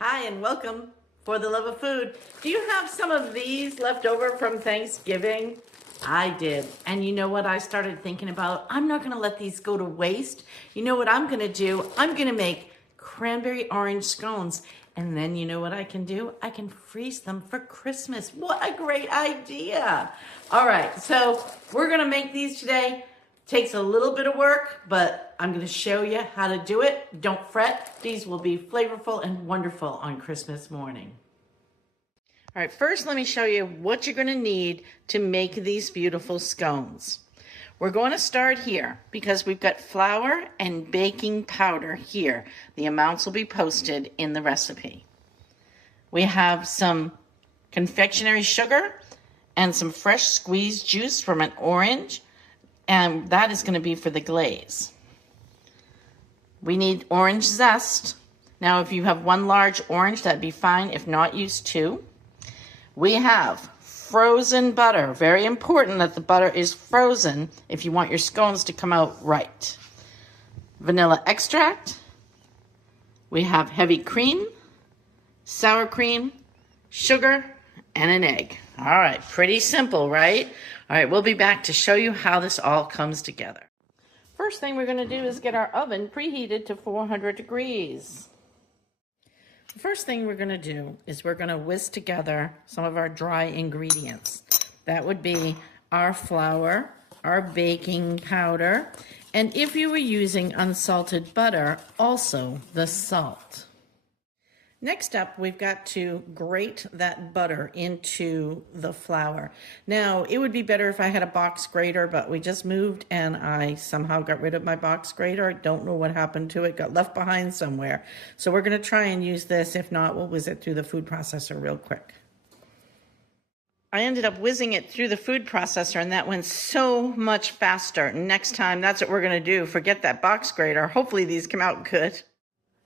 Hi and welcome for the love of food. Do you have some of these left over from Thanksgiving? I did. And you know what I started thinking about? I'm not gonna let these go to waste. You know what I'm gonna do? I'm gonna make cranberry orange scones. And then you know what I can do? I can freeze them for Christmas. What a great idea. All right, so we're gonna make these today. Takes a little bit of work, but I'm gonna show you how to do it. Don't fret, these will be flavorful and wonderful on Christmas morning. All right, first let me show you what you're gonna need to make these beautiful scones. We're going to start here because we've got flour and baking powder here. The amounts will be posted in the recipe. We have some confectionery sugar and some fresh squeezed juice from an orange, and that is going to be for the glaze. We need orange zest. Now, if you have one large orange, that'd be fine. If not, use two. We have frozen butter. Very important that the butter is frozen if you want your scones to come out right. Vanilla extract. We have heavy cream, sour cream, sugar, and an egg. All right, pretty simple, right? All right, we'll be back to show you how this all comes together. First thing we're going to do is get our oven preheated to 400 degrees. The first thing we're going to do is we're going to whisk together some of our dry ingredients. That would be our flour, our baking powder, and if you were using unsalted butter, also the salt. Next up, we've got to grate that butter into the flour. Now, it would be better if I had a box grater, but we just moved and I somehow got rid of my box grater. I don't know what happened to it, got left behind somewhere. So we're gonna try and use this. If not, we'll whiz it through the food processor real quick. I ended up whizzing it through the food processor and that went so much faster. Next time, that's what we're gonna do. Forget that box grater. Hopefully these come out good.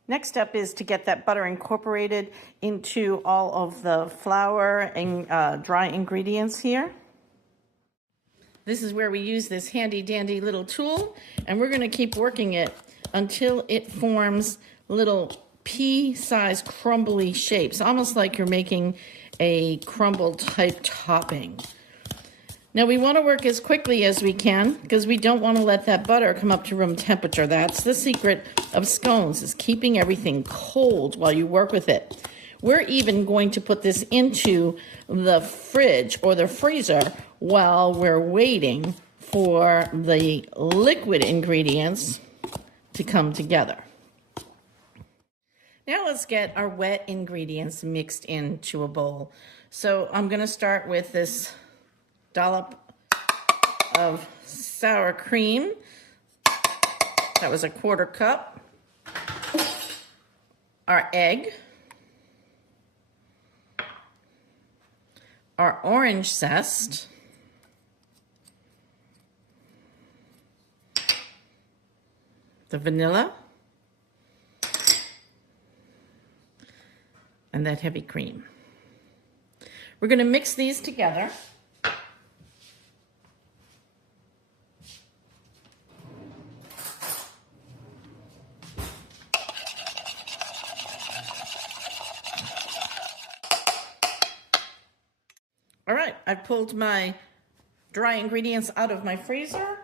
Next step is to get that butter incorporated into all of the flour and dry ingredients here. This is where we use this handy dandy little tool, and we're going to keep working it until it forms little pea-sized crumbly shapes, almost like you're making a crumble type topping. Now we want to work as quickly as we can because we don't want to let that butter come up to room temperature. That's the secret of scones, is keeping everything cold while you work with it. We're even going to put this into the fridge or the freezer while we're waiting for the liquid ingredients to come together. Now let's get our wet ingredients mixed into a bowl. So I'm going to start with this dollop of sour cream. That was a 1/4 cup. Our egg. Our orange zest. The vanilla. And that heavy cream. We're going to mix these together. All right, I've pulled my dry ingredients out of my freezer.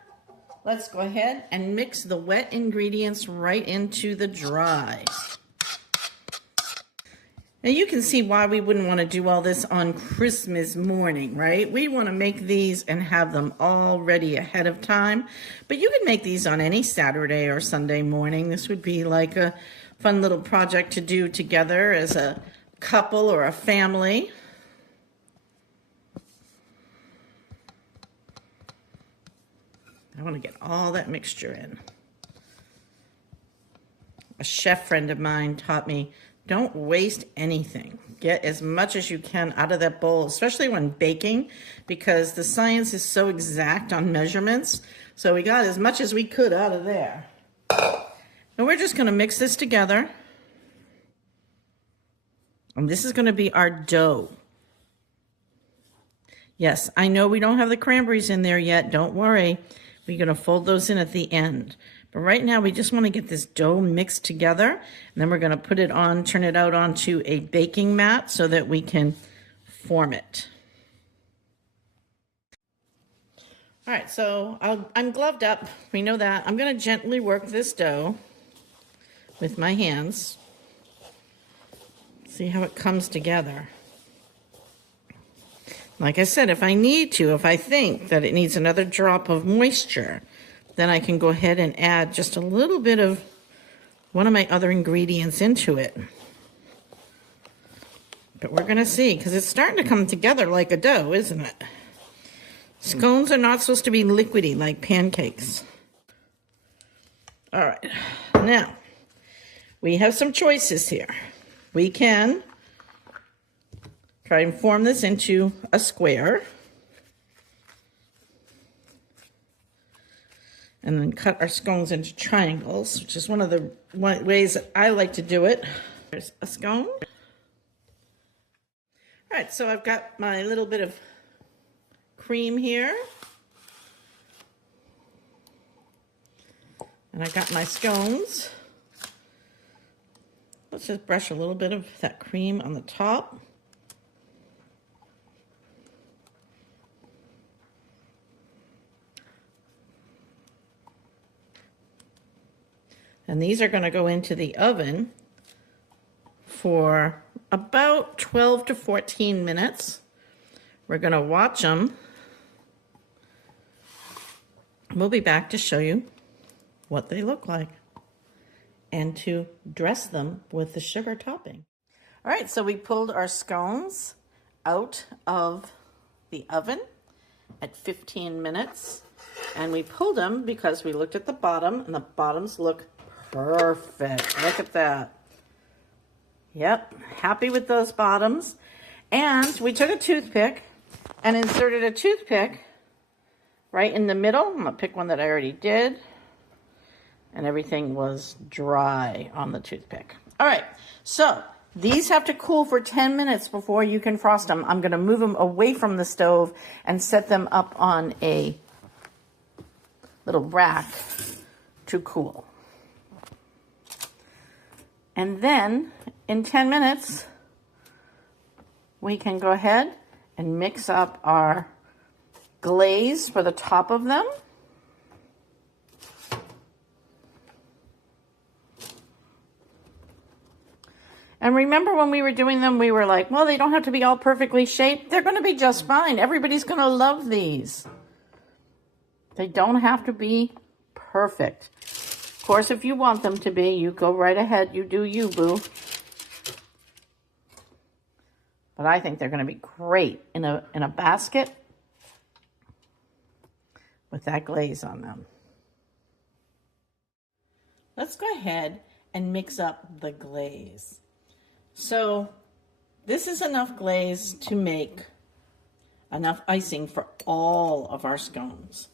Let's go ahead and mix the wet ingredients right into the dry. Now you can see why we wouldn't want to do all this on Christmas morning, right? We want to make these and have them all ready ahead of time. But you can make these on any Saturday or Sunday morning. This would be like a fun little project to do together as a couple or a family. I want to get all that mixture in. A chef friend of mine taught me, don't waste anything. Get as much as you can out of that bowl, especially when baking, because the science is so exact on measurements. So we got as much as we could out of there. And we're just going to mix this together. And this is going to be our dough. Yes, I know we don't have the cranberries in there yet. Don't worry. We're going to fold those in at the end. But right now we just want to get this dough mixed together, and then we're going to put it on, turn it out onto a baking mat so that we can form it. All right, so I'm gloved up. We know that. I'm going to gently work this dough with my hands. See how it comes together. Like I said, if I need to, if I think that it needs another drop of moisture, then I can go ahead and add just a little bit of one of my other ingredients into it. But we're going to see, because it's starting to come together like a dough, isn't it? Scones are not supposed to be liquidy like pancakes. All right, now we have some choices here. We can try and form this into a square and then cut our scones into triangles, which is one of the ways that I like to do it. There's a scone. All right, so I've got my little bit of cream here. And I got my scones. Let's just brush a little bit of that cream on the top. And these are going to go into the oven for about 12 to 14 minutes. We're going to watch them. We'll be back to show you what they look like and to dress them with the sugar topping. All right, so we pulled our scones out of the oven at 15 minutes, and we pulled them because we looked at the bottom, and the bottoms look perfect. Look at that. Yep, happy with those bottoms. And we took a toothpick and inserted a toothpick right in the middle. I'm gonna pick one that I already did. And everything was dry on the toothpick. All right, so these have to cool for 10 minutes before you can frost them. I'm gonna move them away from the stove and set them up on a little rack to cool. And then in 10 minutes, we can go ahead and mix up our glaze for the top of them. And remember when we were doing them, we were like, well, they don't have to be all perfectly shaped. They're going to be just fine. Everybody's going to love these. They don't have to be perfect. Of course, if you want them to be, you go right ahead. You do you, boo. But I think they're going to be great in a basket with that glaze on them. Let's go ahead and mix up the glaze. So this is enough glaze to make enough icing for all of our scones.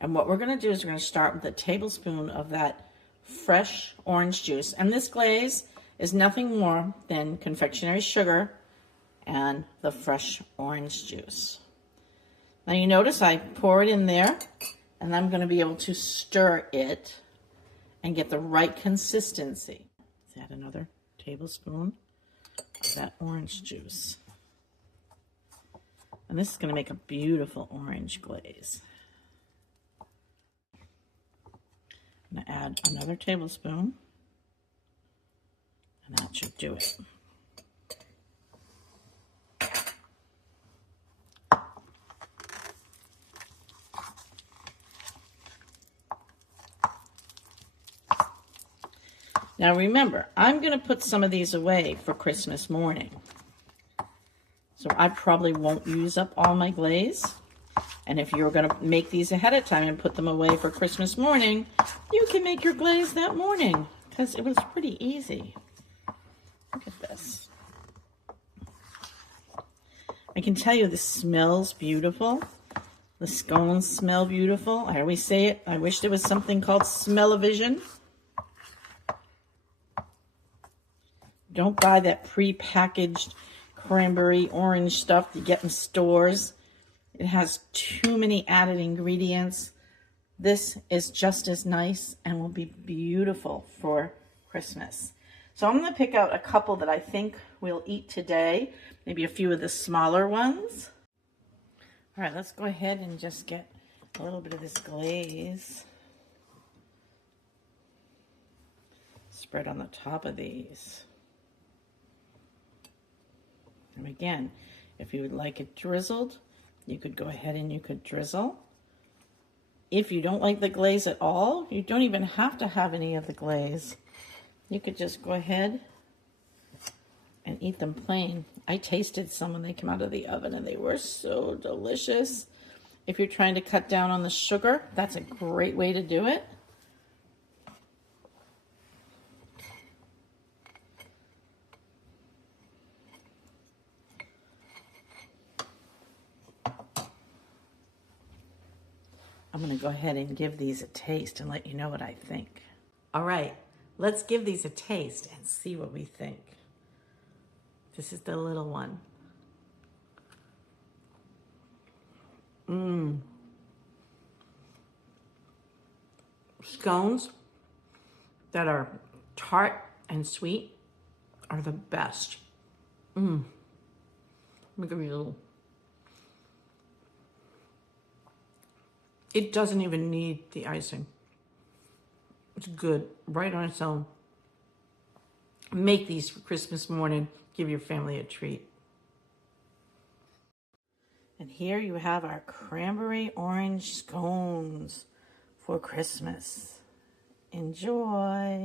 And what we're going to do is we're going to start with a tablespoon of that fresh orange juice. And this glaze is nothing more than confectionery sugar and the fresh orange juice. Now you notice I pour it in there, and I'm going to be able to stir it and get the right consistency. Let's add another tablespoon of that orange juice. And this is going to make a beautiful orange glaze. I'm going to add another tablespoon, and that should do it. Now remember, I'm going to put some of these away for Christmas morning. So I probably won't use up all my glaze. And if you're going to make these ahead of time and put them away for Christmas morning, you can make your glaze that morning because it was pretty easy. Look at this. I can tell you this smells beautiful. The scones smell beautiful. I always say it. I wish there was something called smell-o-vision. Don't buy that pre-packaged cranberry orange stuff you get in stores. It has too many added ingredients. this is just as nice and will be beautiful for Christmas. So I'm going to pick out a couple that I think we'll eat today, maybe a few of the smaller ones. All right, let's go ahead and just get a little bit of this glaze. Spread on the top of these. And again, if you would like it drizzled, you could go ahead and you could drizzle. If you don't like the glaze at all, you don't even have to have any of the glaze. You could just go ahead and eat them plain. I tasted some when they came out of the oven and they were so delicious. If you're trying to cut down on the sugar, that's a great way to do it. I'm going to go ahead and give these a taste and let you know what I think. All right, let's give these a taste and see what we think. This is the little one. Scones that are tart and sweet are the best. Let me give you a little. It doesn't even need the icing. It's good right on its own. Make these for Christmas morning. Give your family a treat. And here you have our cranberry orange scones for Christmas. Enjoy.